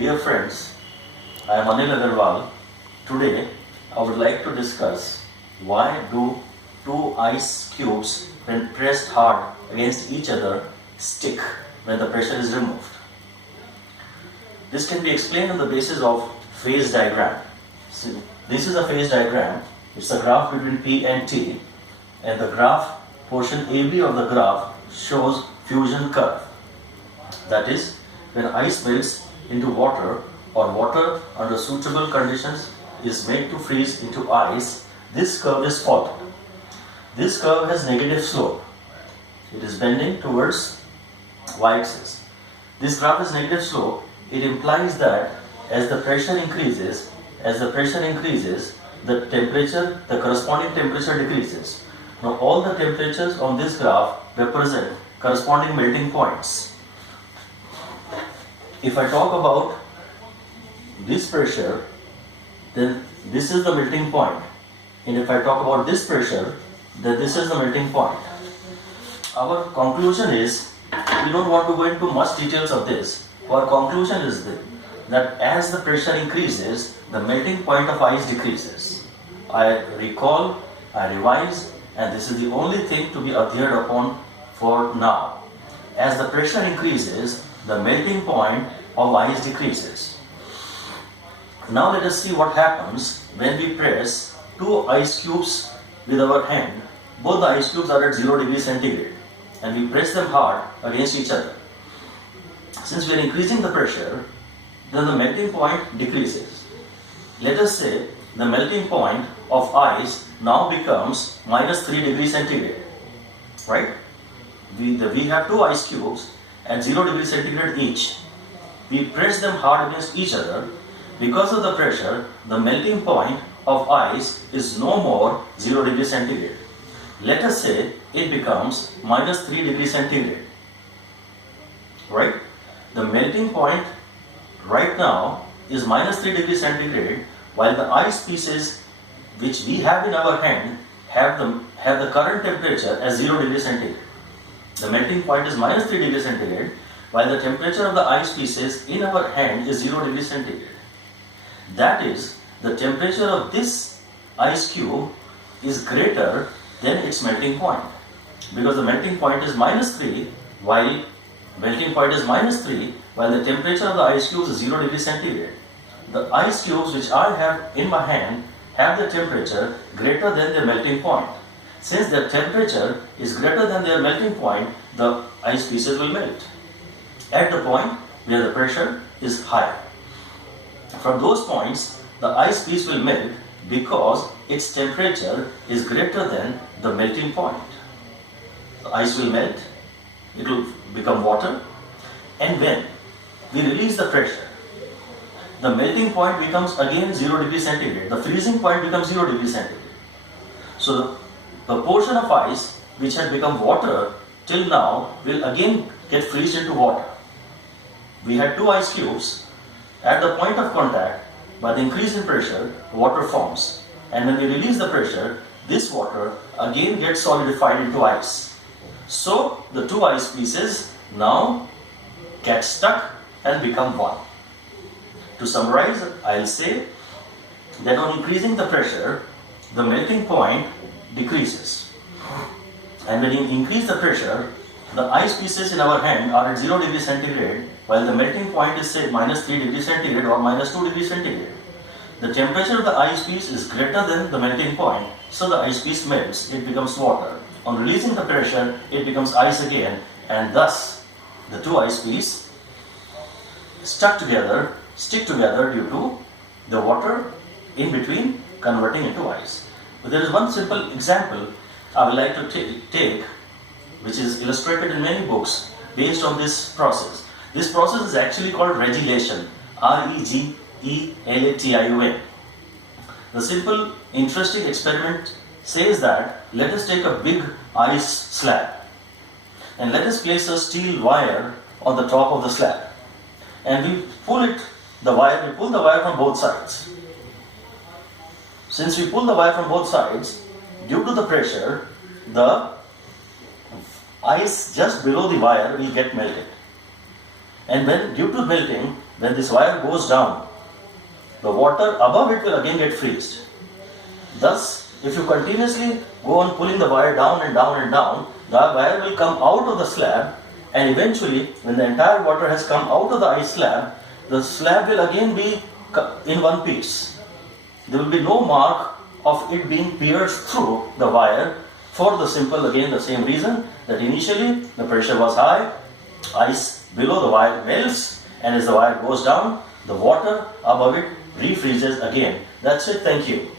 Dear friends, I am Anil Agrawal. Today I would like to discuss why do two ice cubes when pressed hard against each other stick when the pressure is removed. This can be explained on the basis of phase diagram. See, this is a phase diagram. It's a graph between P and T, and the graph portion AB of the graph shows fusion curve. That is, when ice melts into water or water under suitable conditions is made to freeze into ice, this curve is followed. This curve has negative slope. It is bending towards y-axis. This graph has negative slope. It implies that as the pressure increases, the temperature, the corresponding temperature decreases. Now all the temperatures on this graph represent corresponding melting points. If I talk about this pressure, then this is the melting point. And if I talk about this pressure, then this is the melting point. Our conclusion is, we don't want to go into much details of this. Our conclusion is that as the pressure increases, the melting point of ice decreases. I recall, I revise, and this is the only thing to be adhered upon for now. As the pressure increases, the melting point of ice decreases. Now let us see what happens when we press two ice cubes with our hand. Both the ice cubes are at 0 degrees centigrade, and we press them hard against each other. Since we are increasing the pressure, then the melting point decreases. Let us say the melting point of ice now becomes minus 3 degrees centigrade. Right? We have two ice cubes at 0 degrees centigrade each. We press them hard against each other. Because of the pressure, the melting point of ice is no more 0 degrees centigrade. Let us say it becomes minus 3 degrees centigrade. Right? The melting point right now is minus 3 degrees centigrade, while the ice pieces which we have in our hand have the current temperature as 0 degrees centigrade. The melting point is minus 3 degrees centigrade, while the temperature of the ice pieces in our hand is 0 degrees centigrade. That is, the temperature of this ice cube is greater than its melting point, because the melting point is minus 3, while the temperature of the ice cubes is 0 degrees centigrade. The ice cubes which I have in my hand have the temperature greater than their melting point. Since their temperature is greater than their melting point, the ice pieces will melt at the point where the pressure is high. From those points, the ice piece will melt because its temperature is greater than the melting point. The ice will melt, it will become water, and when we release the pressure, the melting point becomes again 0 degrees centigrade. The freezing point becomes 0 degrees centigrade. So the portion of ice which had become water till now will again get freezed into water. We had two ice cubes. At the point of contact, by the increase in pressure, water forms. And when we release the pressure, this water again gets solidified into ice. So the two ice pieces now get stuck and become one. To summarize, I'll say that on increasing the pressure, the melting point decreases. And when you increase the pressure, the ice pieces in our hand are at 0 degrees centigrade, while the melting point is say minus 3 degrees centigrade or minus 2 degrees centigrade. The temperature of the ice piece is greater than the melting point, so the ice piece melts, it becomes water. On releasing the pressure, it becomes ice again, and thus the two ice pieces stick together due to the water in between converting into ice. But there is one simple example I would like to take, which is illustrated in many books based on this process. This process is actually called regelation, Regelation. The simple, interesting experiment says that let us take a big ice slab and let us place a steel wire on the top of the slab, and we pull the wire from both sides. Since we pull the wire from both sides, due to the pressure, the ice just below the wire will get melted. And when due to melting, when this wire goes down, the water above it will again get freezed. Thus, if you continuously go on pulling the wire down and down and down, the wire will come out of the slab, and eventually, when the entire water has come out of the ice slab, the slab will again be in one piece. There will be no mark of it being pierced through the wire, for the simple, again the same reason, that initially the pressure was high, ice below the wire melts, and as the wire goes down, the water above it refreezes again. That's it. Thank you.